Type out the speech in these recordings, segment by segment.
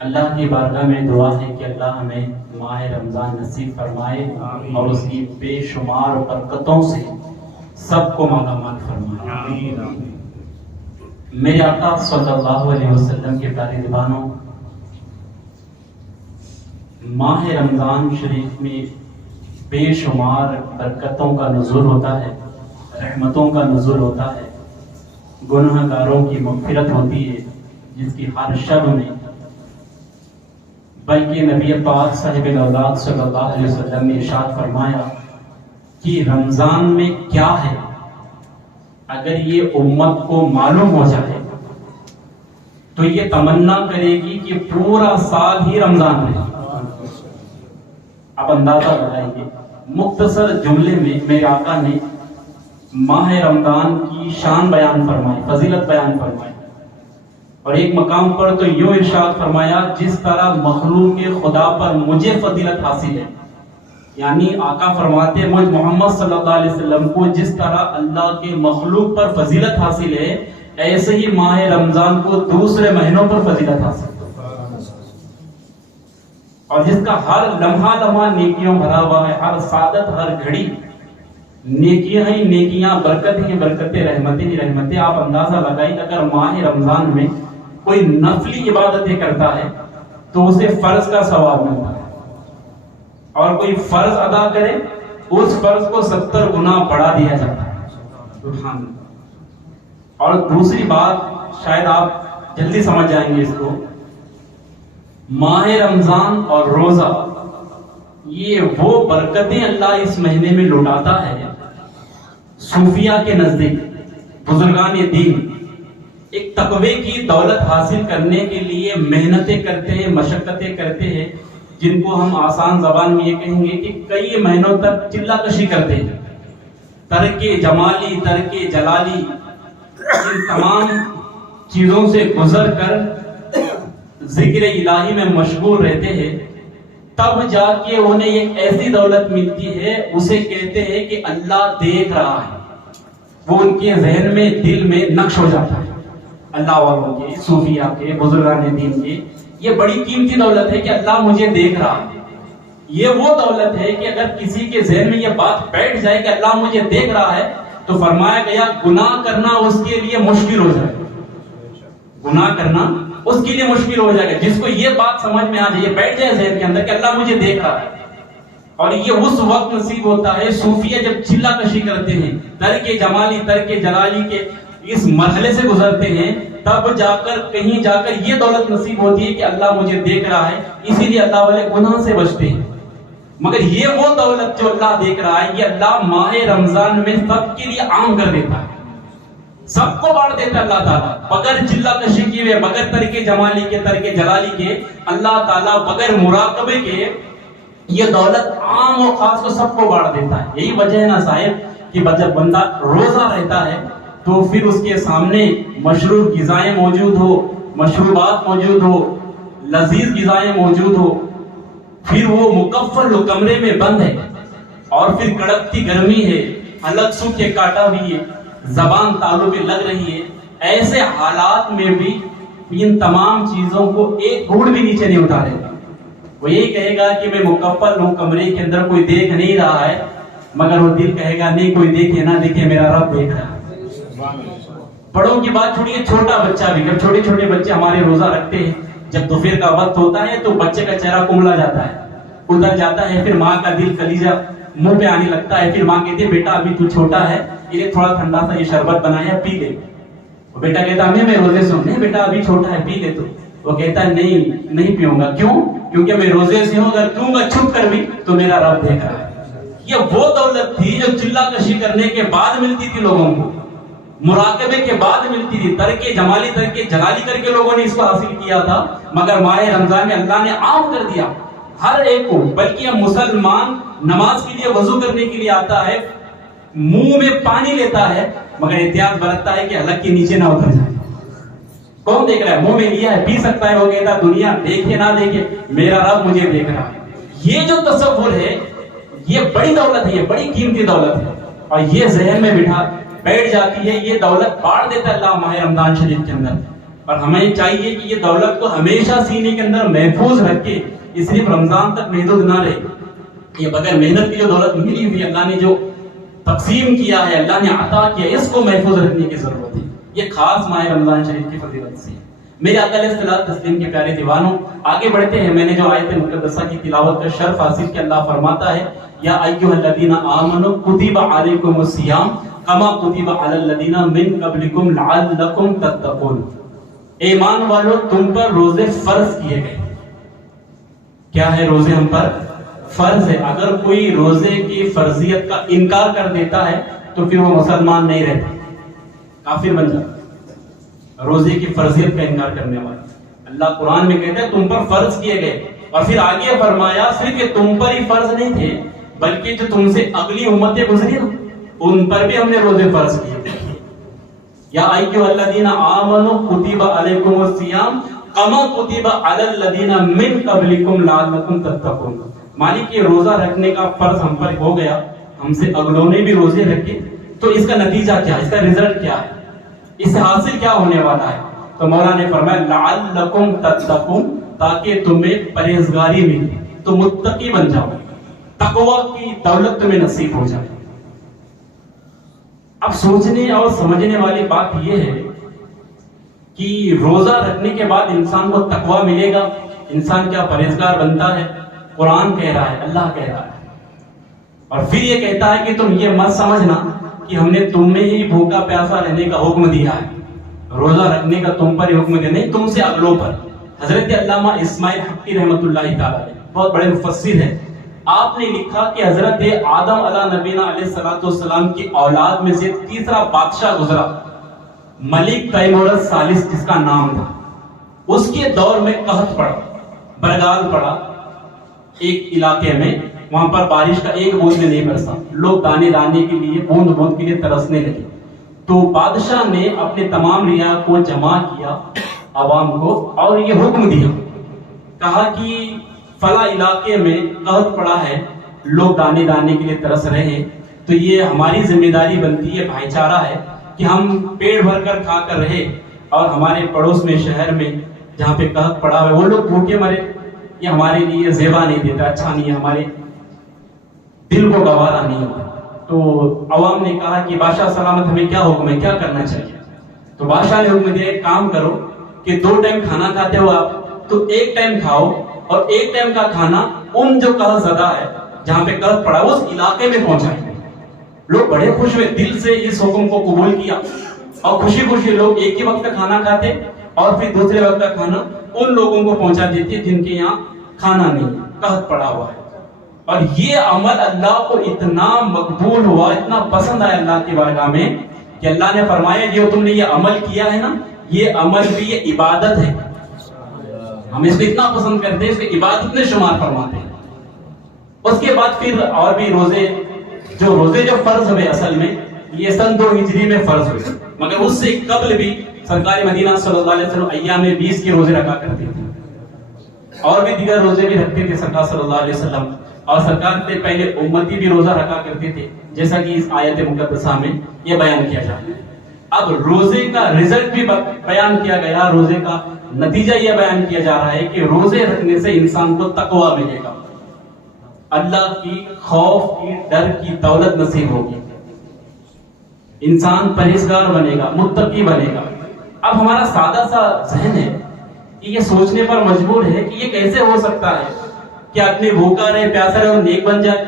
اللہ کی بارگاہ میں دعا ہے کہ اللہ ہمیں ماہ رمضان نصیب فرمائے اور اس کی بے شمار برکتوں سے سب کو مالا مال فرمائے۔ میرے آقا صلی اللہ علیہ وسلم کے پیارے دیوانوں، ماہ رمضان شریف میں بے شمار برکتوں کا نزول ہوتا ہے، رحمتوں کا نزول ہوتا ہے، گناہ گاروں کی مغفرت ہوتی ہے جس کی ہر شب میں، بلکہ نبی پاک صاحب الاولاد صلی اللہ علیہ وسلم نے ارشاد فرمایا کہ رمضان میں کیا ہے، اگر یہ امت کو معلوم ہو جائے تو یہ تمنا کرے گی کہ پورا سال ہی رمضان رہے۔ اب اندازہ لگائیے، مختصر جملے میں میرے آقا نے ماہ رمضان کی شان بیان فرمائی، فضیلت بیان فرمائی، اور ایک مقام پر تو یوں ارشاد فرمایا جس طرح مخلوق خدا پر مجھے فضیلت حاصل ہے، یعنی آقا فرماتے مجھ محمد صلی اللہ علیہ وسلم کو جس طرح اللہ کے مخلوق پر فضیلت حاصل ہے، ایسے ہی ماہ رمضان کو دوسرے مہینوں پر فضیلت حاصل ہے، اور جس کا ہر لمحہ لمحہ نیکیوں بھرا ہوا ہے، ہر سعادت، ہر گھڑی نیکیاں ہی نیکیاں، برکتیں ہی برکتیں، رحمتیں ہی رحمتیں۔ آپ اندازہ لگائیں اگر ماہ رمضان میں کوئی نفلی عبادتیں کرتا ہے تو اسے فرض کا ثواب ملتا ہے، اور کوئی فرض ادا کرے اس فرض کو 70 گنا بڑھا دیا جاتا ہے۔ سبحان اللہ۔ اور دوسری بات شاید آپ جلدی سمجھ جائیں گے اس کو، ماہ رمضان اور روزہ یہ وہ برکتیں اللہ اس مہینے میں لوٹاتا ہے۔ صوفیہ کے نزدیک بزرگان دین ایک تقوی کی دولت حاصل کرنے کے لیے محنتیں کرتے ہیں، مشقتیں کرتے ہیں، جن کو ہم آسان زبان میں یہ کہیں گے کہ کئی مہینوں تک چلہ کشی کرتے ہیں، ترک جمالی، ترک جلالی، ان تمام چیزوں سے گزر کر ذکر الہی میں مشغول رہتے ہیں، تب جا کے انہیں ایک ایسی دولت ملتی ہے، اسے کہتے ہیں کہ اللہ دیکھ رہا ہے، وہ ان کے ذہن میں، دل میں نقش ہو جاتا ہے۔ اللہ والوں کے، صوفیہ کے، بزرگان دین کے یہ بڑی قیمتی دولت ہے کہ اللہ مجھے دیکھ رہا ہے۔ یہ وہ دولت ہے کہ اگر کسی کے ذہن میں یہ بات بیٹھ جائے کہ اللہ مجھے دیکھ رہا ہے تو فرمایا گیا گناہ کرنا اس کے لیے مشکل ہو جائے گا، گناہ کرنا اس کے لیے مشکل ہو جائے گا۔ جس کو یہ بات سمجھ میں آ جائے، یہ بیٹھ جائے ذہن کے اندر کہ اللہ مجھے دیکھ رہا ہے، اور یہ اس وقت نصیب ہوتا ہے صوفیہ جب چلہ کشی کرتے ہیں، ترک جمالی، ترک جلالی کے اس مرحلے سے گزرتے ہیں، تب جا کر کہیں جا کر یہ دولت نصیب ہوتی ہے کہ اللہ مجھے دیکھ رہا ہے، اسی لیے اللہ والے گناہ سے بچتے ہیں۔ مگر یہ وہ دولت جو اللہ دیکھ رہا ہے، یہ اللہ ماہ رمضان میں سب کے لیے عام کر دیتا ہے، سب کو بانٹ دیتا ہے اللہ تعالیٰ، بغیر چلہ کشی کیے، بغیر ترک جمالی کے، ترک جلالی کے، اللہ تعالیٰ بغیر مراقبے کے یہ دولت عام و خاص کو سب کو بانٹ دیتا ہے۔ یہی وجہ ہے نا صاحب کہ جب بندہ روزہ رہتا ہے تو پھر اس کے سامنے مشروب غذائیں موجود ہو، مشروبات موجود ہو، لذیذ غذائیں موجود ہو، پھر وہ مکفل ہو، کمرے میں بند ہے، اور پھر کڑکتی گرمی ہے، حلق سوکھ کے کاٹا ہوئی ہے، زبان تالوں پہ لگ رہی ہے، ایسے حالات میں بھی ان تمام چیزوں کو ایک گھونٹ بھی نیچے نہیں اتارے گا۔ وہ یہ کہے گا کہ میں مکفل ہوں، کمرے کے اندر کوئی دیکھ نہیں رہا ہے، مگر وہ دل کہے گا نہیں کوئی دیکھے نہ دیکھے میرا رب دیکھ رہا ہے۔ بڑوں کی بات چھوڑیے، چھوٹا بچہ بھی، جب چھوٹے چھوٹے بچے ہمارے روزہ رکھتے ہیں، جب دوپہر کا وقت ہوتا ہے تو بچے کا چہرہ کملا جاتا ہے، ادھر جاتا ہے، پھر ماں کا دل کلیجہ منہ پہ آنے لگتا ہے، پھر ماں کہتی ہے بیٹا ابھی تو چھوٹا ہے، یہ تھوڑا ٹھنڈا سا یہ شربت بنایا پی لے۔ وہ بیٹا کہتا ہے میں روزے سے ہوں، نہیں بیٹا ابھی چھوٹا ہے پی لے تو۔ وہ کہتا ہے نہیں پیوں گا، کیوں؟ کیونکہ میں روزے سے ہوں، اگر پیوں گا چھپ کر بھی تو میرا رب دیکھ رہا ہے۔ یہ وہ دولت تھی جو چلہ کشی کرنے کے بعد ملتی تھی لوگوں کو، مراقبے کے بعد ملتی تھی، ترک جمالی، ترک جلالی کر کے لوگوں نے اس کو حاصل کیا تھا، مگر ماہ رمضان میں اللہ نے عام کر دیا ہر ایک کو۔ بلکہ مسلمان نماز کے لیے وضو کرنے کے لیے آتا ہے، منہ میں پانی لیتا ہے، مگر احتیاط برتتا ہے کہ حلق کے نیچے نہ اتر جائے۔ کون دیکھ رہا ہے؟ منہ میں لیا ہے، پی سکتا ہے، وہ کہتا ہے دنیا دیکھے نہ دیکھے میرا رب مجھے دیکھ رہا ہے۔ یہ جو تصور ہے یہ بڑی دولت ہے، یہ بڑی قیمتی دولت ہے، اور یہ ذہن میں بیٹھ جاتی ہے، یہ دولت بانٹ دیتا ہے اللہ ماہ رمضان شریف کے اندر۔ اور ہمیں چاہیے کہ یہ دولت کو ہمیشہ سینے کے اندر محفوظ رکھ کے یہ صرف رمضان تک محدود نہ رہے. یہ بغیر محنت کی جو دولت ملی ہوئی اللہ نے جو تقسیم کیا ہے, اللہ نے عطا کیا, اس کو محفوظ رکھنے کی ضرورت ہے. یہ خاص ماہ رمضان شریف کی فضیلت سے. میرے آقا علیہ الصلوۃ تسلیم کے پیارے دیوانوں, آگے بڑھتے ہیں. میں نے جو آیت مقدسہ کی تلاوت کا شرف حاصل کیا, اللہ فرماتا ہے یا ایھا الذین آمنوا کتب علیکم الصیام کما کتب علی الذین من قبلکم لعلکم تتقون. ایمان والو تم پر روزے فرض کیے گئے. کیا ہے روزے ہم پر فرض ہے. اگر کوئی روزے کی فرضیت کا انکار کر دیتا ہے تو پھر وہ مسلمان نہیں رہتا, کافر بن جاتا. روزے کی فرضیت کا انکار کرنے والا. اللہ قرآن میں کہتا ہے تم پر فرض کیے گئے, اور پھر آگے فرمایا صرف کہ تم پر ہی فرض نہیں تھے بلکہ جو تم سے اگلی امتیں گزری نا ان پر بھی ہم نے روزے فرض کیے. یا ایھا الذین آمنوا کتب علیکم الصیام کما کتب علی الذین من قبلکم لعلکم تتقون. مالک یہ روزہ رکھنے کا فرض ہم پر ہو گیا, ہم سے اگلوں نے بھی روزے رکھے, تو اس کا نتیجہ کیا ہے, اس کا رزلٹ کیا ہے, اس سے حاصل کیا ہونے والا ہے؟ تو مولا نے فرمایا لعلکم تتقون, تاکہ تمہیں پرہیزگاری ملے, تو متقی بن جاؤ, تقوی کی دولت تمہیں نصیب ہو جائے. اب سوچنے اور سمجھنے والی بات یہ ہے کہ روزہ رکھنے کے بعد انسان کو تقوی ملے گا, انسان کیا پرہیزگار بنتا ہے؟ قرآن کہہ رہا ہے, اللہ کہہ رہا ہے, اور پھر یہ کہتا ہے کہ تم یہ مت سمجھنا کہ ہم نے تمہیں ہی بھوکا پیاسا رہنے کا حکم دیا ہے, روزہ رکھنے کا تم پر ہی حکم دیا, نہیں تم سے اگلوں پر. حضرت علامہ اسماعیل حقی رحمۃ اللہ تعالی بہت بڑے مفسر ہیں, آپ نے لکھا کہ حضرت آدم علیہ نبینا علیہ الصلوۃ والسلام کی اولاد میں سے تیسرا بادشاہ گزرا, ملک تیمورس ثالث جس کا نام تھا. اس کے دور میں قحط پڑا, برگال پڑا ایک علاقے میں, وہاں پر بارش کا ایک بوند بھی نہیں برسا, لوگ دانے دانے کے لیے بوند بوند کے لیے ترسنے لگے. تو بادشاہ نے اپنے تمام رعایا کو جمع کیا, عوام کو, اور یہ حکم دیا, کہا کہ فلاں علاقے میں قحط پڑا ہے, لوگ دانے دانے کے لیے ترس رہے ہیں, تو یہ ہماری ذمہ داری بنتی ہے, بھائی چارہ ہے کہ ہم پیٹ بھر کر کھا کر رہے, اور ہمارے پڑوس میں شہر میں جہاں پہ قحط پڑا ہے وہ لوگ بھوکے مرے, یہ ہمارے لیے زیبا نہیں دیتا, اچھا نہیں ہے, ہمارے دل کو گوارا نہیں ہوتا. تو عوام نے کہا کہ بادشاہ سلامت ہمیں کیا حکم ہے, کیا کرنا چاہیے؟ تو بادشاہ نے حکم دیا ایک کام کرو کہ 2 ٹائم کھانا کھاتے ہو آپ, تو 1 ٹائم کھاؤ, اور 1 ٹائم کا کھانا ان جو قحط زدہ ہے جہاں پہ قحط پڑا اس علاقے میں پہنچائیں. لوگ بڑے خوش ہوئے, دل سے اس حکم کو قبول کیا, اور خوشی خوشی لوگ ایک ہی وقت کا کھانا کھاتے اور پھر دوسرے وقت کا کھانا ان لوگوں کو پہنچا دیتے جن کے یہاں کھانا نہیں, قحط پڑا ہوا ہے. اور یہ عمل اللہ کو اتنا مقبول ہوا, اتنا پسند آیا اللہ کی بارگاہ میں کہ اللہ نے فرمایا جو تم نے یہ عمل کیا ہے نا, یہ عمل بھی یہ عبادت ہے, ہم اس کو اتنا پسند کرتے ہیں, اس کو عبادت میں شمار فرماتے ہیں. اس کے بعد پھر اور بھی روزے جو فرض ہوئے اصل میں یہ سن 2 ہجری میں فرض ہوئے, مگر اس سے قبل بھی سرکار مدینہ صلی اللہ علیہ وسلم ایام 20 کے روزے رکھا کرتے تھے, اور بھی دیگر روزے بھی رکھتے تھے سرکار صلی اللہ علیہ وسلم, اور سرکار سے پہلے امتی بھی روزہ رکھا کرتے تھے, جیسا کہ اس آیت مقدسہ میں یہ بیان کیا جاتا ہے. اب روزے کا رزلٹ بھی بیان کیا گیا, روزے کا نتیجہ یہ بیان کیا جا رہا ہے کہ روزے رکھنے سے انسان کو تقوی ملے گا, اللہ کی خوف کی ڈر کی دولت نصیب ہوگی, انسان پرہیزگار بنے گا, متقی بنے گا. اب ہمارا سادہ سا ذہن ہے کہ یہ سوچنے پر مجبور ہے کہ یہ کیسے ہو سکتا ہے کہ آدمی بھوکا رہے, پیاسا رہے اور نیک بن جائے.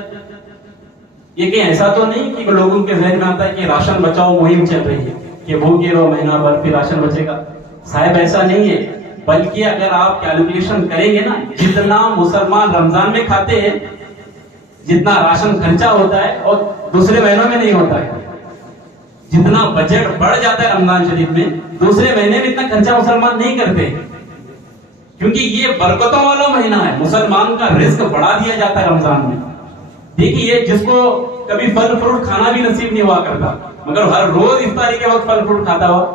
یہ کہ ایسا تو نہیں کہ لوگوں کے ذہن میں آتا ہے کہ راشن بچاؤ مہم چل رہی ہے کہ بھوکے رہو مہینہ بھر پھر راشن بچے گا. صاحب ایسا نہیں ہے, بلکہ اگر آپ کیلکولیشن کریں گے نا, جتنا مسلمان رمضان میں کھاتے ہیں جتنا راشن خرچہ ہوتا ہے اور دوسرے مہینوں میں نہیں ہوتا ہے, جتنا بجٹ بڑھ جاتا ہے رمضان شریف میں دوسرے مہینے میں اتنا خرچہ مسلمان نہیں کرتے, کیونکہ یہ برکتوں والا مہینہ ہے, مسلمان کا رزق بڑھا دیا جاتا ہے رمضان میں. دیکھیے جس کو کبھی پھل فروٹ کھانا بھی نصیب نہیں ہوا کرتا مگر ہر روز افطاری کے وقت پھل فروٹ کھاتا ہوا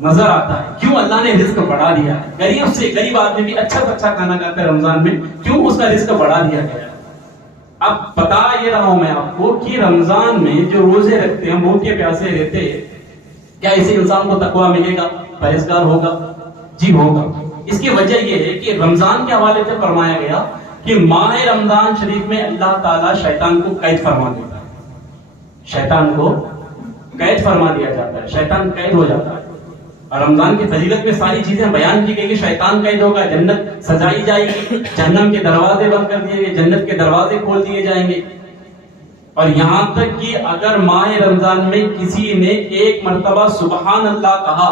نظر آتا ہے, کیوں؟ اللہ نے رزق بڑھا دیا ہے. غریب سے غریب آدمی بھی اچھا سے اچھا کھانا کھاتا ہے رمضان میں, کیوں؟ اس کا رزق بڑھا دیا گیا. اب بتا یہ رہا ہوں میں آپ کو کہ رمضان میں جو روزے رکھتے ہیں, بھوکے پیاسے رہتے ہیں, کیا اسے انسان کو تقویٰ ملے گا, پرہیزگار ہوگا؟ جی ہوگا. اس کی وجہ یہ ہے کہ رمضان کے حوالے سے فرمایا گیا کہ ماہ رمضان شریف میں اللہ تعالیٰ شیطان کو قید فرما دیتا ہے. شیطان کو قید فرما دیا جاتا ہے, شیطان قید ہو جاتا ہے. اور رمضان کی فضیلت میں ساری چیزیں بیان کی گئی کہ شیطان قید ہوگا, جنت سجائی جائے گی, جہنم کے دروازے بند کر دیے گئے, جنت کے دروازے کھول دیے جائیں گے. اور یہاں تک کہ اگر ماہ رمضان میں کسی نے ایک مرتبہ سبحان اللہ کہا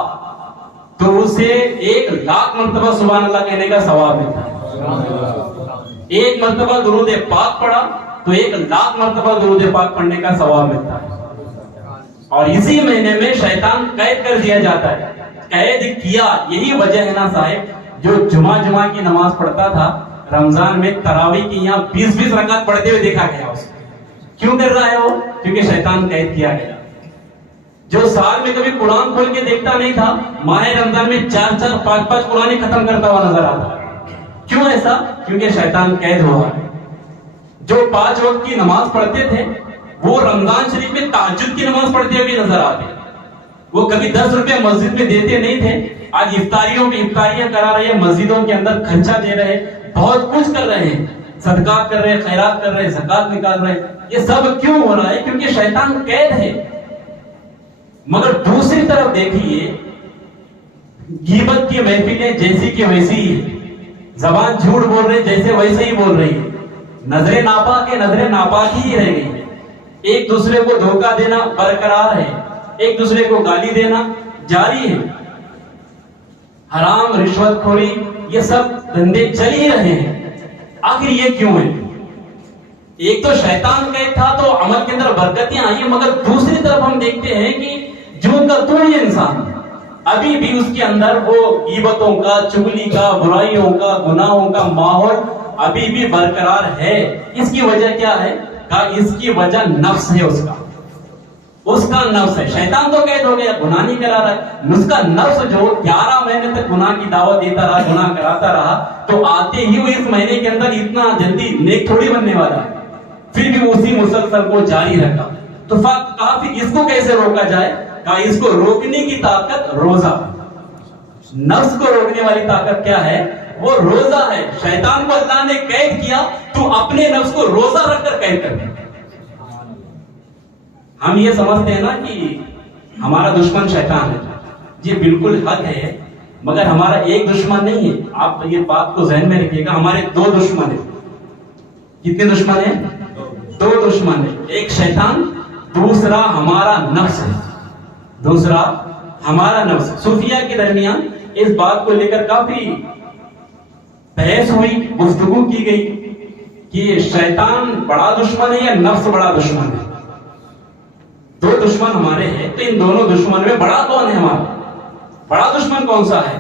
تو اسے 1,00,000 مرتبہ سبحان اللہ کہنے کا ثواب ملتا ہے. ایک مرتبہ درود پاک پڑھا تو 1,00,000 مرتبہ درود پاک پڑھنے کا ثواب ملتا ہے. اور اسی مہینے میں شیطان قید کر دیا جاتا ہے. قید کیا, یہی وجہ ہے نا صاحب, جو جمعہ کی نماز پڑھتا تھا رمضان میں تراویح کی یہاں 20 رکعت پڑھتے ہوئے دیکھا گیا. اسے کیوں کر رہا ہے وہ؟ کیونکہ شیطان قید کیا گیا. جو سال میں کبھی قرآن کھول کے دیکھتا نہیں تھا, ماہ رمضان میں 4 5 قرآن ختم کرتا ہوا نظر آتا ہے. کیوں ایسا؟ کیونکہ شیطان قید ہوا ہے. جو 5 وقت کی نماز پڑھتے تھے وہ رمضان شریف میں تہجد کی نماز پڑھتے ہوئے نظر آتے. وہ کبھی 10 روپے مسجد میں دیتے نہیں تھے, آج افطاریوں پہ افطاریاں کرا رہے ہیں, مسجدوں کے اندر خرچہ دے رہے, بہت کچھ کر رہے ہیں, صدقات کر رہے, خیرات کر رہے, زکات نکال رہے. یہ سب کیوں ہو رہا ہے؟ کیونکہ شیطان قید ہے. مگر دوسری طرف دیکھیے, غیبت کی محفلیں جیسی کی ویسی ہی, زبان جھوٹ بول رہے جیسے ویسے ہی بول رہی ہے, نظریں ناپاک ہے, نظریں ناپاک ہی رہ گئی ہے. ایک دوسرے کو دھوکہ دینا برقرار ہے, ایک دوسرے کو گالی دینا جاری ہے. حرام, رشوت خوری, یہ سب دھندے چل ہی رہے ہیں. آخر یہ کیوں ہے؟ ایک تو شیطان قید تھا تو عمل کے اندر برکتیں آئی, مگر دوسری طرف ہم دیکھتے ہیں کہ جو کا تو یہ انسان ابھی بھی اس کے اندر وہ غیبتوں کا, چغلی کا, برائیوں کا, گناہوں کا ماحول ابھی بھی برقرار ہے. اس کی وجہ کیا ہے؟ کہ اس کی وجہ نفس ہے, اس کا نفس ہے. شیطان تو قید ہو گیا, گناہ نہیں کرا رہا ہے. اس کا نفس جو 11 مہینے تک گناہ کی دعوت دیتا رہا, گناہ کراتا رہا, تو آتے ہی وہ اس مہینے کے اندر اتنا جلدی نیک تھوڑی بننے والا ہے. پھر بھی اسی مسلسل کو جاری رکھا. تو کافی اس کو کیسے روکا جائے؟ کہ اس کو روکنے کی طاقت روزہ. نفس کو روکنے والی طاقت کیا ہے؟ وہ روزہ ہے. شیطان کو اللہ نے قید کیا تو اپنے نفس کو روزہ رکھ کر قید کر دیا. ہم یہ سمجھتے ہیں نا کہ ہمارا دشمن شیطان ہے. یہ بالکل حق ہے, مگر ہمارا ایک دشمن نہیں ہے. آپ یہ بات کو ذہن میں رکھیے گا, ہمارے 2 دشمن ہیں. کتنے دشمن ہیں؟ 2 دشمن ہیں. ایک شیطان, دوسرا ہمارا نفس ہے. دوسرا ہمارا نفس. صوفیہ کے درمیان اس بات کو لے کر کافی بحث ہوئی, گفتگو کی گئی کہ شیطان بڑا دشمن ہے یا نفس بڑا دشمن ہے. 2 دشمن ہمارے ہیں, تو ان دونوں دشمن میں بڑا کون ہے؟ ہمارا بڑا دشمن کون سا ہے؟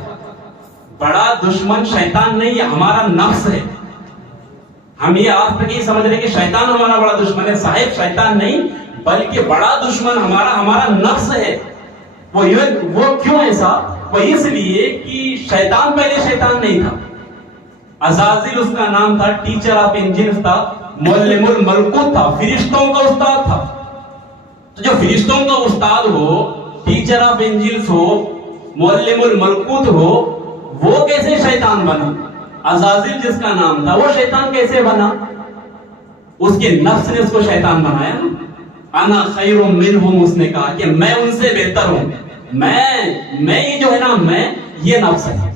بڑا دشمن شیطان نہیں ہے, ہمارا نفس ہے. ہم یہ آج تک یہ سمجھ رہے کہ شیطان ہمارا بڑا دشمن ہے. صاحب شیطان نہیں, بلکہ بڑا دشمن ہمارا نفس ہے. وہ کیوں ایسا؟ وہ اس لیے کہ شیطان پہلے شیطان نہیں تھا. عزازیل اس کا نام تھا, ٹیچر آف انجنز تھا, معلم الملکوت تھا, فرشتوں کا استاد تھا. تو جو فرشتوں کا استاد ہو, ٹیچر آف انجنز ہو, معلم الملکوت ہو, وہ کیسے شیطان بنا؟ عزازیل جس کا نام تھا وہ شیطان کیسے بنا؟ اس کے نفس نے اس کو شیطان بنایا نا. انا خیر منہم, اس نے کہا کہ میں ان سے بہتر ہوں. میں یہ جو ہے نا, میں یہ نفس ہے.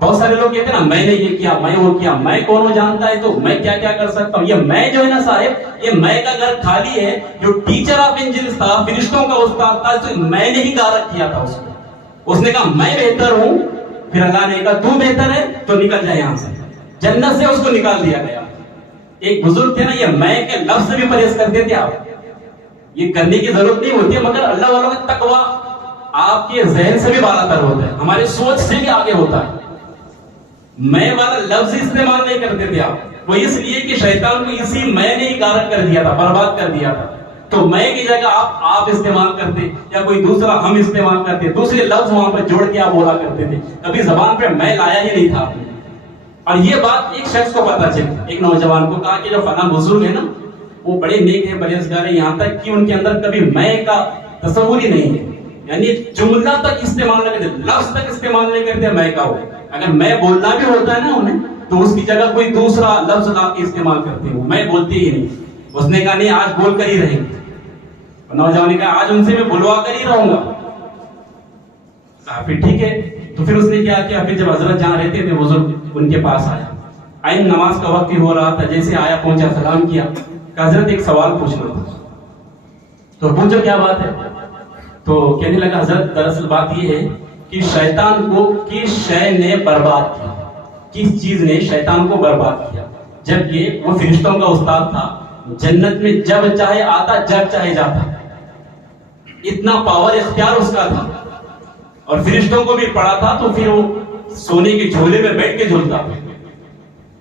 بہت سارے لوگ کہتے ہیں نا میں نے یہ کیا, میں وہ کیا, میں کون ہو جانتا ہے, تو میں کیا کیا کر سکتا ہوں. یہ میں جو ہے نا صاحب, یہ میں کا گھر خالی ہے. جو ٹیچر آف انجنز تھا, فرشتوں کا استاد تھا, تو میں نے ہی گارت کیا تھا اس کو. اس نے کہا میں بہتر ہوں, پھر اللہ نے کہا تو بہتر ہے تو نکل جائے یہاں سے. جنت سے اس کو نکال دیا گیا. ایک بزرگ تھے نا, یہ میں کے لفظ بھی پرہیز کرتے تھے. آپ یہ کرنے کی ضرورت نہیں ہوتی ہے, مگر اللہ والوں کا تقویٰ آپ کے ذہن سے بھی بالا تر ہوتا ہے, ہمارے سوچ سے بھی آگے ہوتا ہے. میں والا لفظ استعمال نہیں کرتے تھے آپ. وہ اس لیے کہ شیطان کو اسی میں نے ہی غارت کر دیا تھا, برباد کر دیا تھا. تو میں کی جگہ آپ استعمال کرتے, یا کوئی دوسرا ہم استعمال کرتے, دوسرے لفظ وہاں پر جوڑ کے آپ بولا کرتے تھے. کبھی زبان پہ میں لایا ہی نہیں تھا. اور یہ بات ایک شخص کو پتا چلی, ایک نوجوان کو کہا کہ جو فلاں بزرگ ہے نا وہ بڑے نیک ہیں, پرہیزگار ہیں, یہاں تک کہ ان کے اندر کبھی میں کا تصور ہی نہیں ہے. یعنی جملہ تک استعمال نہ کرتے، لفظ تک استعمال نہیں کرتے میں کا ہو. اگر میں بولنا بھی ہوتا ہے نا انہیں تو اس کی جگہ کوئی دوسرا لفظ لا کے استعمال کرتے ہیں، میں بولتی ہی نہیں. اس نے کہا نہیں آج بول کر ہی رہیں گے. نوجوان نے کہا آج ان سے میں بلوا کر ہی رہوں گا. کہا پھر ٹھیک ہے. تو پھر اس نے کیا کیا، پھر جب حضرت جہاں رہتے تھے بزرگ ان کے پاس آیا، آئین نماز کا وقت ہی ہو رہا تھا. جیسے آیا پہنچا سلام کیا، کہ حضرت ایک سوال پوچھنا تھا. تو پوچھو کیا بات ہے. تو کہنے لگا حضرت دراصل بات یہ ہے کہ شیطان کو کس شے نے برباد کیا، کس چیز نے شیطان کو برباد کیا، جبکہ وہ فرشتوں کا استاد تھا، جنت میں جب چاہے آتا جب چاہے جاتا، اتنا پاور اختیار اس کا تھا. اور فرشتوں کو بھی پڑھا تھا تو پھر وہ سونے کے جھولے میں بیٹھ کے جھولتا،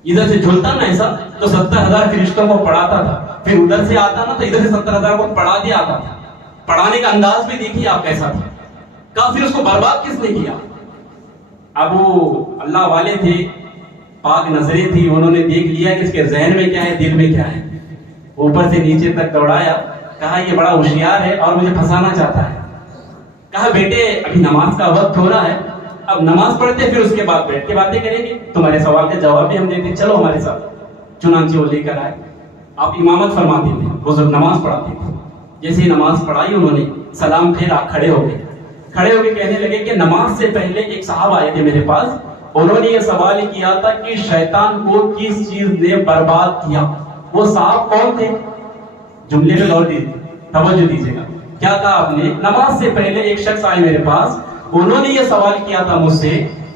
ادھر سے جھولتا نا ایسا تو 70,000 فرشتوں کو پڑھاتا تھا. پھر ادھر سے آتا نا تو ادھر سے 70,000 کو پڑھا دیا آتا تھا. پڑھانے کا انداز بھی دیکھیے آپ کیسا تھا. کہا پھر اس کو برباد کس نے کیا. اب وہ اللہ والے تھے، پاک نظریں تھی، انہوں نے دیکھ لیا کہ اس کے ذہن میں کیا ہے، دل میں کیا ہے. اوپر سے نیچے تک دوڑایا، کہا یہ بڑا ہوشیار ہے اور مجھے پھنسانا چاہتا ہے. کہا بیٹے ابھی نماز کا وقت ہو رہا ہے، اب نماز پڑھتے پھر اس کے بعد بیٹھ کے باتیں کریں گے، تمہارے سوال کا جواب بھی ہم دیتے، چلو ہمارے ساتھ. چنانچہ وہ لے کر آئے. آپ امامت فرماتے تھے، بزرگ نماز پڑھاتے تھے. جیسے ہی نماز پڑھائی انہوں نے سلام پھیرا، کھڑے ہو گئے. کھڑے ہو کے کہنے لگے کہ نماز سے پہلے ایک صاحب آئے تھے میرے پاس، انہوں نے یہ سوال کیا تھا کہ شیطان کو کس چیز نے برباد کیا. وہ صاحب کون تھے؟ جملے میں غور دیجیے، توجہ دیجیے گا. کیا کہا آپ نے؟ نماز سے پہلے ایک شخص آئے میرے پاس، انہوں نے یہ سوال کیا تھا مجھ سے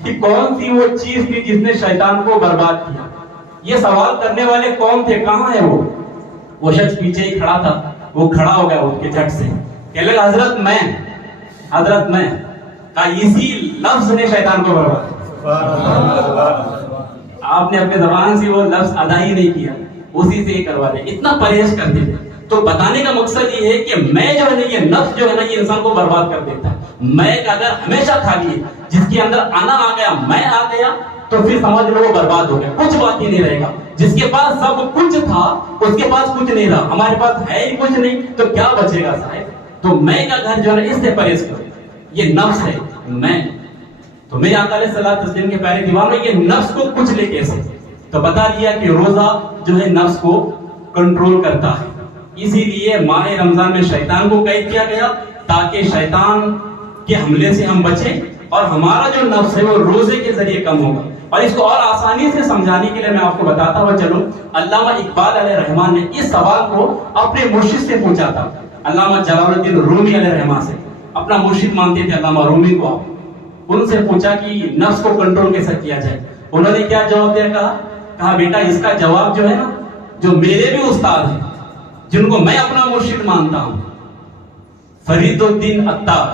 کہ کون سی وہ چیز تھی جس نے شیطان کو برباد کیا. یہ سوال کرنے والے کون تھے، کہاں ہے وہ؟ وہ شخص پیچھے ہی کھڑا تھا. وہ کھڑا ہو گیا اٹھ کے جھٹ سے، کہنے لگا حضرت میں. کہا اسی لفظ نے شیطان کو برباد کیا. آپ نے اپنے زبان سے وہ لفظ ادا ہی نہیں کیا، اسی سے ہی کروا دیا. اتنا پرہیز کرتے تھے. تو بتانے کا مقصد یہ ہے کہ میں جو ہے نا، یہ نفس جو ہے نا، یہ انسان کو برباد کر دیتا ہے. میں کا اگر ہمیشہ خالی ہے، جس کے اندر انا آ گیا، میں آ گیا، تو پھر سمجھ لو وہ برباد ہو گیا، کچھ بات ہی نہیں رہے گا. جس کے پاس سب کچھ تھا اس کے پاس کچھ نہیں رہا. ہمارے پاس ہے ہی کچھ نہیں تو کیا بچے گا صاحب. تو میں کا گھر جو ہے اس سے پرہیز کرو. یہ نفس ہے میں. تو میرے آقا علیہ الصلوۃ والتسلیم کے پیارے دیوانوں، یہ نفس کو کچھ لے کیسے، تو بتا دیا کہ روزہ جو ہے نفس کو کنٹرول کرتا ہے. اسی لیے ماہ رمضان میں شیطان کو قید کیا گیا تاکہ شیطان کے حملے سے ہم بچیں، اور ہمارا جو نفس ہے وہ روزے کے ذریعے کم ہوگا. اور اس کو اور آسانی سے سمجھانے کے لیے میں آپ کو بتاتا ہوں. چلو، علامہ اقبال علیہ رحمان نے اس سوال کو اپنے مرشد سے پوچھا تھا. علامہ جلال الدین رومی علیہ رحمان سے، اپنا مرشد مانتے تھے علامہ رومی کو. آپ ان سے پوچھا کہ نفس کو کنٹرول کیسے کیا جائے. انہوں نے کیا جواب دیا؟ کہا بیٹا اس کا جواب جو ہے نا، جو میرے بھی استاد ہیں، جن کو میں اپنا مرشد مانتا ہوں، فرید الدین عطار،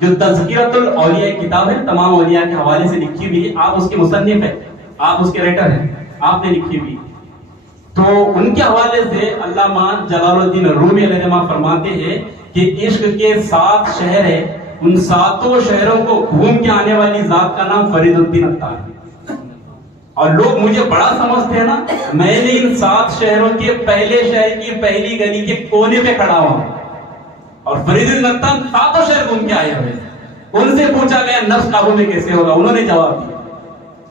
جو تذکرۃ الاولیاء کتاب ہے، تمام اولیاء کے حوالے سے لکھی ہوئی ہے، آپ اس کے مصنف ہیں، آپ اس کے رائٹر ہیں، آپ نے لکھی ہوئی. تو ان کے حوالے سے علامہ جلال الدین رومی علیہ السلام فرماتے ہیں کہ عشق کے 7 شہر ہیں، ان 7 شہروں کو گھوم کے آنے والی ذات کا نام فرید الدین عطار ہے. اور لوگ مجھے بڑا سمجھتے ہیں نا، میں نے ان 7 شہروں کے پہلے شہر کی پہلی گلی کے کونے پہ کھڑا ہوں، اور فرید الدین عطار 7 شہر گھوم کے آئے ہوئے. ان سے پوچھا گیا نفس قابو میں کیسے ہوگا، انہوں نے جواب دیا.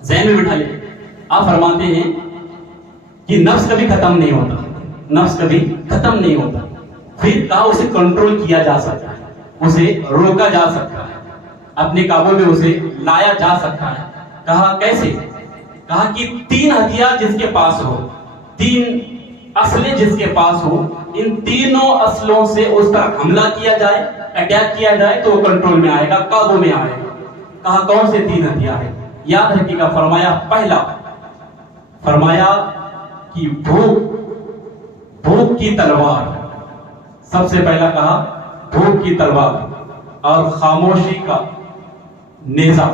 ذہن میں بٹھا لیں. آپ فرماتے ہیں کہ نفس کبھی ختم نہیں ہوتا، نفس کبھی ختم نہیں ہوتا. پھر کہا اسے کنٹرول کیا جا سکتا ہے، اسے روکا جا سکتا ہے، اپنے قابو میں اسے لایا جا سکتا ہے. کہا کیسے؟ کہا کہ 3 ہتھیار جس کے پاس ہو، 3 اصلیں جس کے پاس ہو، ان تینوں اصلوں سے اس پر حملہ کیا جائے، اٹیک کیا جائے تو وہ کنٹرول میں آئے گا، قابو میں آئے گا. کہا کون سے 3 ہتھیار ہیں؟ یاد رکھیے گا. فرمایا پہلا، فرمایا کہ بھوک کی تلوار. سب سے پہلا کہا بھوک کی تلوار اور خاموشی کا نیزہ.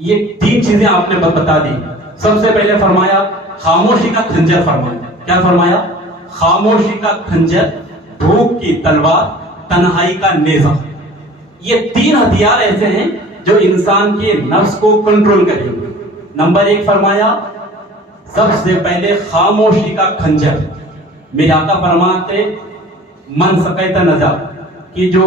یہ 3 چیزیں آپ نے بتا دی. سب سے پہلے فرمایا خاموشی کا خنجر. فرمایا کیا؟ فرمایا خاموشی کا خنجر، بھوک کی تلوار، تنہائی کا نیزہ. یہ 3 ہتھیار ایسے ہیں جو انسان کے نفس کو کنٹرول کریں گے. نمبر 1 فرمایا سب سے پہلے خاموشی کا خنجر. میرے آقا فرماتے من سقیت نزا، کہ جو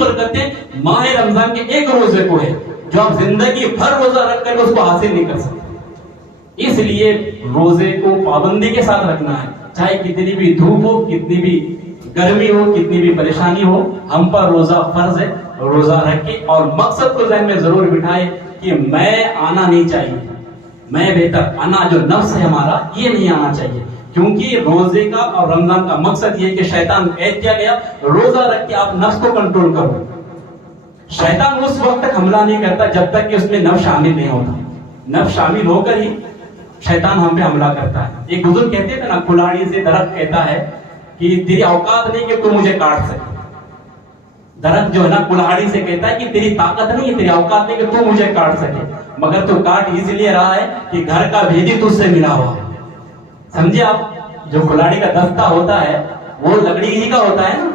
برکتیں ماہ رمضان کے ایک روزے کو ہے جو آپ زندگی بھر روزہ رکھ کر اس کو حاصل نہیں کر سکتے۔ اس لیے روزے کو پابندی کے ساتھ رکھنا ہے، چاہے کتنی بھی دھوپ ہو، کتنی بھی گرمی ہو، کتنی بھی پریشانی ہو، ہم پر روزہ فرض ہے۔ روزہ رکھے اور مقصد کو ذہن میں ضرور بٹھائے کہ میں آنا نہیں چاہیے، میں بہتر انا جو نفس ہے ہمارا یہ نہیں آنا چاہیے، کیونکہ روزے کا اور رمضان کا مقصد یہ کہ شیطان قید کیا گیا، روزہ رکھ کے آپ نفس کو کنٹرول کرو۔ شیطان اس وقت تک حملہ نہیں کرتا جب تک کہ اس میں نفس شامل نہیں ہوتا، نفس شامل ہو کر ہی شیطان ہم پہ حملہ کرتا ہے۔ ایک بزرگ کہتے تھے نا، کلاڑی سے درخت کہتا ہے کہ تیری اوقات نہیں کہ تو مجھے کاٹ سکے۔ درخت جو ہے نا کلاڑی سے کہتا ہے کہ تیری طاقت نہیں ہے، تیری اوقات نہیں کہ تو مجھے کاٹ سکے، مگر تو کاٹ اس لیے رہا ہے کہ گھر کا بھیدی تجھ سے ملا ہوا ہے۔ سمجھے آپ؟ جو کلاڑی کا دستہ ہوتا ہے وہ لکڑی ہی کا ہوتا ہے نا،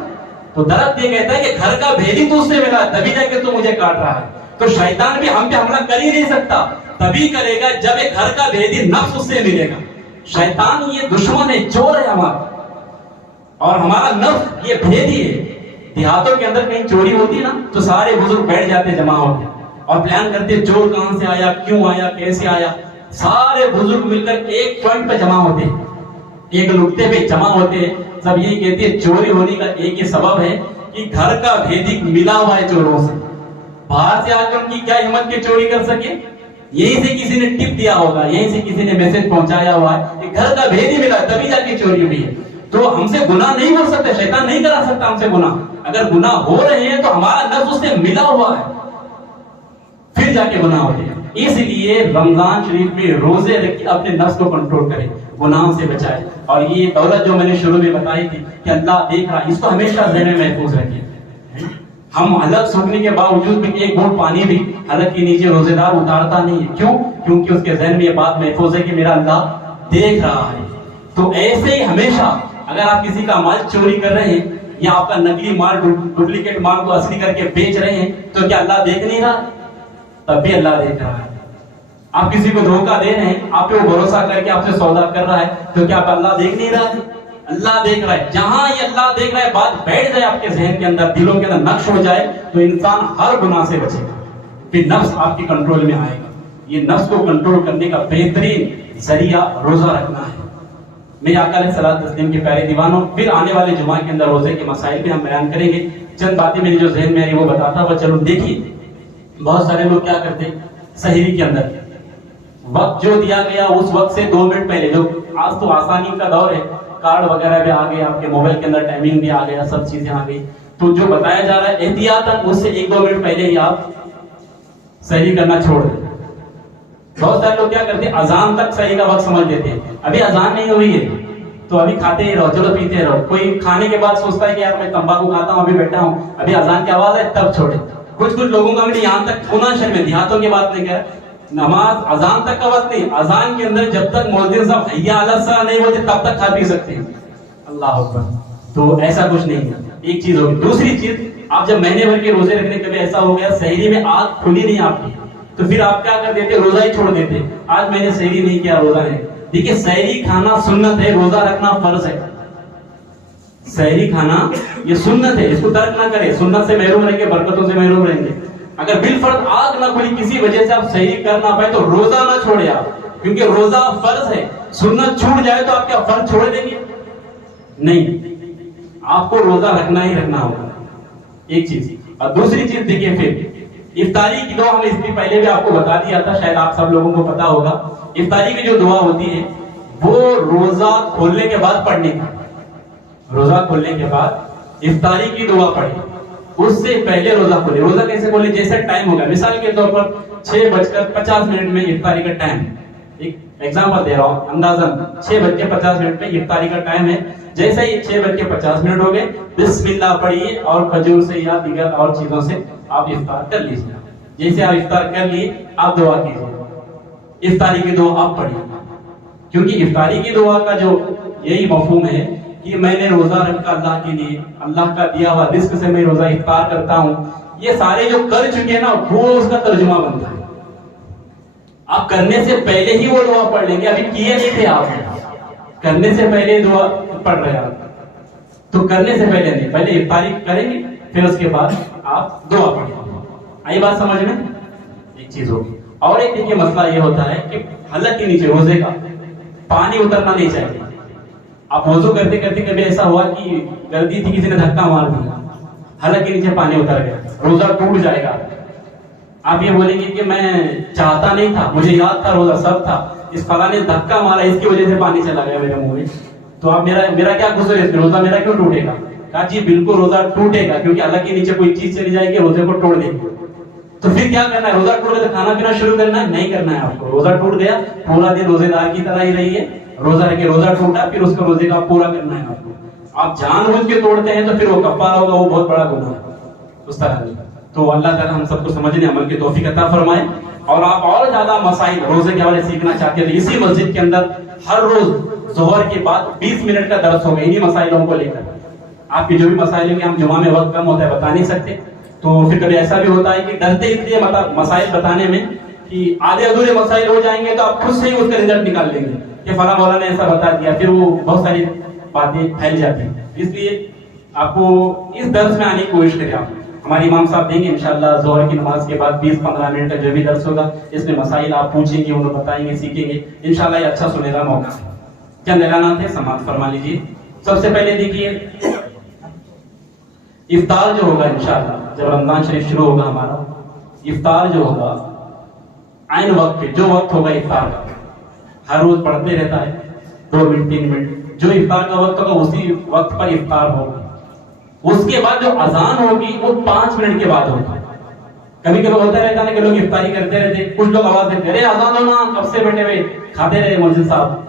تو درخت یہ کہتا ہے کہ گھر کا بھیدی تجھ سے ملا ہے، تبھی جا کے تو مجھے کاٹ رہا ہے۔ تو شیطان بھی ہم پہ حملہ کر ہی نہیں سکتا، تبھی کرے گا جب ایک گھر کا بھیدی نفس اس سے ملے گا۔ شیطان یہ دشمن ہے، چور ہے ہمارا، اور ہمارا نفس یہ بھیدی ہے۔ دیہاتوں کے اندر کہیں چوری ہوتی ہے نا تو سارے بزرگ بیٹھ جاتے جمع ہو کے اور پلان کرتے چور کہاں سے آیا، کیوں آیا، کیسے آیا۔ سارے بزرگ مل کر ایک پوائنٹ پہ جمع ہوتے، ایک نقطے پہ جمع ہوتے، سب یہی کہتے ہیں چوری ہونے کا ایک ہی سبب ہے کہ گھر کا بھیدی ملا ہوا ہے چوروں سے۔ باہر سے آ کر ان کی کیا ہمت کے چوری کر سکے؟ یہیں سے کسی نے ٹپ دیا ہوگا، یہیں سے کسی نے میسج پہنچایا ہوا ہے کہ گھر کا بھید ہی ملا تبھی جا کے چوری ہوئی ہے۔ تو ہم سے گناہ نہیں ہو سکتے، شیطان نہیں کرا سکتا ہم سے گناہ۔ اگر گناہ ہو رہے ہیں تو ہمارا نفس اس سے ملا ہوا ہے، پھر جا کے گناہ ہوتے ہیں۔ اس لیے رمضان شریف میں روزے رکھ کے اپنے نفس کو کنٹرول کریں، گناہوں سے بچائے۔ اور یہ دولت جو میں نے شروع میں بتائی تھی کہ اللہ دیکھ رہا ہے، اس کو ہمیشہ ذہن میں محفوظ رکھیں۔ ہم حلق سوکھنے کے باوجود بھی ایک گھونٹ پانی بھی حلق کے نیچے روزے دار اتارتا نہیں ہے، کیوں؟ کیونکہ اس کے ذہن میں یہ بات محفوظ ہے کہ میرا اللہ دیکھ رہا ہے۔ تو ایسے ہی ہمیشہ اگر آپ کسی کا مال چوری کر رہے ہیں یا آپ کا نقلی مال ڈپلیکیٹ مال کو اصلی کر کے بیچ رہے ہیں تو کیا اللہ دیکھ نہیں رہا؟ تب بھی اللہ دیکھ رہا ہے۔ آپ کسی کو دھوکہ دے رہے ہیں، آپ پہ وہ بھروسہ کر کے آپ سے سودا کر رہا ہے تو کیا اللہ دیکھ نہیں رہا ہے؟ اللہ دیکھ رہا ہے۔ جہاں یہ اللہ دیکھ رہا ہے بات بیٹھ جائے آپ کے ذہن کے اندر، دلوں کے اندر نقش ہو جائے تو انسان ہر گناہ سے بچے گا، پھر نفس آپ کی کنٹرول میں آئے گا۔ یہ نفس کو کنٹرول کرنے کا بہترین ذریعہ روزہ رکھنا ہے۔ میرے آقا علیہ الصلوۃ والسلام کے پیارے دیوانوں، پھر آنے والے جمعہ کے اندر روزے کے مسائل بھی ہم بیان کریں گے۔ چند باتیں میری جو ذہن میں آئی وہ بتاتا ہوں۔ چلو دیکھیے، بہت سارے لوگ کیا کرتے ہیں، سحری کے اندر وقت جو دیا گیا اس وقت سے 2 منٹ پہلے، جو آج تو آسانی کا دور ہے، کارڈ وغیرہ بھی آ گئے، آپ کے موبائل کے اندر ٹائمنگ بھی آ گیا، سب چیزیں آ گئی، تو جو بتایا جا رہا ہے احتیاطاً اس سے 1-2 منٹ پہلے ہی آپ سحری کرنا چھوڑ دیں۔ بہت سارے لوگ کیا کرتے ہیں، اذان تک سحری کا وقت سمجھ لیتے ہیں، ابھی اذان نہیں ہوئی ہے تو ابھی کھاتے ہی رہو، چلو پیتے رہو۔ کوئی کھانے کے بعد سوچتا ہے کہ یار میں تمباکو کھاتا ہوں، ابھی بیٹھا ہوں، ابھی اذان کی آواز ہے تب چھوڑے۔ کچھ لوگوں کا بھی یہاں تک پونا شہر میں، دیہاتوں کی بات نہیں کر رہا، نماز اذان تک کا وقت نہیں، اذان کے اندر جب تک مؤذن صاحب حیا علی الصلاۃ نہیں ہوتے تب تک کھا پی سکتے ہیں۔ اللہ اکبر۔ تو ایسا کچھ نہیں ہے، ایک چیز ہوگی۔ دوسری چیز، آپ جب مہینے بھر کے روزے رکھنے کبھی ایسا ہو گیا سحری میں آنکھ کھلی نہیں آپ کی، تو پھر آپ کیا کر دیتے، روزہ ہی چھوڑ دیتے، آج میں نے سحری نہیں کیا، روزہ نہیں۔ دیکھیے سحری کھانا سنت ہے، روزہ رکھنا فرض ہے۔ سحری کھانا یہ سنت ہے، اس کو ترک نہ کرے، سنت سے محروم رہیں گے، برکتوں سے محروم رہیں گے۔ اگر بالفرض آنکھ نہ کھلی کسی وجہ سے آپ سحری کر نہ پائے تو روزہ نہ چھوڑے آپ، کیونکہ روزہ فرض ہے۔ سنت چھوٹ جائے تو آپ کیا فرض چھوڑ دیں گے؟ نہیں، آپ کو روزہ رکھنا ہی رکھنا ہوگا، ایک چیز۔ اور دوسری چیز دیکھیے، پھر افطاری کی دعا ہم نے اس کی پہلے بھی آپ کو بتا دیا تھا، شاید آپ سب لوگوں کو پتا ہوگا۔ افطاری کی جو دعا ہوتی ہے وہ روزہ کھولنے کے بعد پڑھنے کی، روزہ کھولنے کے بعد افطاری کی دعا پڑھیں، اس سے پہلے روزہ کھولے۔ روزہ کیسے کھولے؟ جیسے ٹائم ہوگا، مثال کے طور پر 6:50 میں افطاری کا ٹائم، ایک ایگزامپل دے رہا ہوں اندازاً 6:50 میں افطاری کا ٹائم ہے۔ جیسے ہی 6:50 ہو گئے، بسم اللہ پڑھیے اور کھجور سے یا دیگر اور چیزوں سے آپ افطار کر لیجیے۔ جیسے آپ افطار کر لیے، آپ دعا کیجیے، افطاری کی دعا آپ پڑھیے، کیونکہ افطاری کی دعا کا جو یہی مفہوم ہے کہ میں نے روزہ رکھا اللہ کے لیے، اللہ کا دیا ہوا رزق سے میں روزہ افطار کرتا ہوں۔ یہ سارے جو کر چکے ہیں نا وہ اس کا ترجمہ بنتا ہے۔ آپ کرنے سے پہلے ہی وہ دعا پڑھ لیں گے، ابھی کیے نہیں تھے، آپ کرنے سے پہلے دعا پڑھ رہے ہیں۔ تو کرنے سے پہلے نہیں، پہلے افطاری کریں گے پھر اس کے بعد آپ دعا پڑھیں گے. آئی بات سمجھ میں؟ ایک چیز ہوگی. اور ایک دیکھیے مسئلہ یہ ہوتا ہے کہ حلق کے نیچے روزے کا پانی اترنا نہیں چاہیے. آپ وضو کرتے کرتے کبھی ایسا ہوا کہ غلطی تھی کسی نے دھکا مار دیا، حلق کے نیچے پانی اتر گیا، روزہ ٹوٹ جائے گا. آپ یہ بولیں گے کہ میں چاہتا نہیں تھا، مجھے یاد تھا روزہ سب تھا، اس فلاں نے دھکا مارا اس کی وجہ سے پانی چلا گیا میرے منہ میں، تو آپ میرا کیا قصور ہے، روزہ میرا کیوں ٹوٹے گا؟ کہا جی بالکل روزہ ٹوٹے گا، کیونکہ حلق کے نیچے کوئی چیز چلی جائے گی روزے کو توڑ دے گی. تو پھر کیا کرنا ہے؟ روزہ ٹوٹ گیا تو کھانا پینا شروع کرنا ہے؟ نہیں کرنا ہے آپ کو. روزہ ٹوٹ گیا پورا دن روزے دار کی طرح ہی رہیے، روزہ رکھے، روزہ ٹوٹا پھر اس کو روزے کا پورا کرنا ہے آپ کو. آپ جان بوجھ کے توڑتے ہیں تو پھر وہ کفارہ ہوگا، وہ بہت بڑا گناہ ہے اس طرح نہیں. تو اللہ تعالیٰ ہم سب کو سمجھنے عمل کی توفیق عطا فرمائے. اور آپ اور زیادہ مسائل روزے کے حوالے سیکھنا چاہتے ہیں تو اسی مسجد کے اندر ہر روز ظہر کے بعد 20 منٹ کا درس ہوگا انہی مسائلوں کو لے کر. آپ کے جو بھی مسائل ہیں کہ ہم جمعہ میں وقت کم ہوتا ہے بتا نہیں سکتے، تو پھر کبھی ایسا بھی ہوتا ہے کہ ڈرتے اس لیے مسائل بتانے میں کہ آدھے ادھورے مسائل ہو جائیں گے تو آپ خود سے ہی اس کا رزلٹ نکال لیں گے کہ فلاں مولانا نے ایسا بتا دیا، پھر وہ بہت ساری باتیں پھیل جاتی ہیں. اس لیے آپ کو اس درس میں آنے کی کوشش کریں. آپ ہمارے امام صاحب دیں گے انشاءاللہ ظہر کی نماز کے بعد 20-15 منٹ کا جو بھی درس ہوگا اس میں مسائل آپ پوچھیں گے، انہیں بتائیں گے، سیکھیں گے انشاءاللہ. یہ اچھا سنہرا موقع ہے. چند اعلانات ہیں، سماعت فرما لیجیے. سب سے پہلے دیکھیے افطار جو ہوگا انشاءاللہ جب رمضان شریف شروع ہوگا ہمارا، افطار جو ہوگا عین وقت پہ، جو وقت ہوگا افطار کا ہر روز پڑھتے رہتا ہے 2 منٹ 3 منٹ، جو افطار کا وقت ہوگا اسی وقت پر افطار ہوگا. اس کے بعد جو اذان ہوگی وہ 5 منٹ کے بعد ہوگی. کبھی کبھی ہوتا رہتا ہے کہ لوگ افطاری کرتے رہتے، کچھ لوگ آواز دیتے ارے اذان ہونا، کب سے بیٹھے ہوئے کھاتے رہے مولوی صاحب.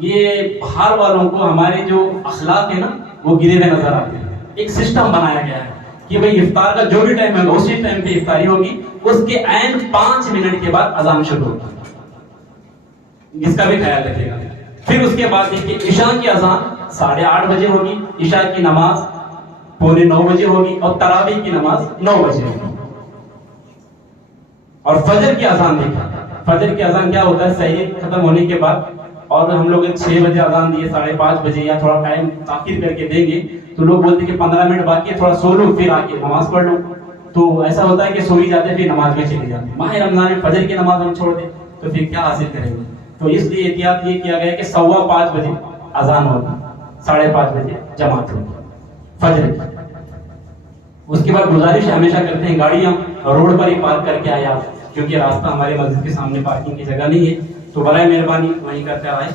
یہ باہر والوں کو ہمارے جو اخلاق ہے نا وہ گرے ہوئے نظر آتے ہیں. ایک سسٹم بنایا گیا ہے کہ بھئی افطار کا جو بھی ٹائم ہوگا اسی ٹائم پہ افطاری ہوگی، اس کے عین 5 منٹ کے بعد اذان شروع ہوگی. اس کا بھی خیال رکھے گا. پھر اس کے بعد دیکھیے عشاء کی اذان 8:30 بجے ہوگی، عشاء کی نماز 8:45 بجے ہوگی اور تراویح کی نماز 9 بجے ہوگی. اور فجر کی اذان دیکھیں، فجر کی اذان کیا ہوتا ہے؟ سحری ختم ہونے کے بعد، اور ہم لوگ 6 بجے اذان دیے 5:30 بجے یا تھوڑا ٹائم تاخیر کر کے دیں گے تو لوگ بولتے ہیں کہ 15 منٹ باقی ہے تھوڑا سو لو پھر آ کے نماز پڑھ لو. تو ایسا ہوتا ہے کہ سو ہی جاتے پھر نماز میں چلی جاتی. ماہ رمضان میں فجر کی نماز ہم چھوڑ دیں تو پھر کیا حاصل کریں گے؟ تو اس لیے احتیاط یہ کیا گیا کہ 5:15 بجے اذان ہوگی، 5:30 بجے جماعت ہوگی فجر کی. اس کے بعد گزارش ہمیشہ کرتے ہیں گاڑیاں روڈ پر ہی پارک کر کے آئے آپ، کیونکہ راستہ ہمارے مسجد کے سامنے پارکنگ کی جگہ نہیں ہے، تو برائے مہربانی وہیں کر کے آئے.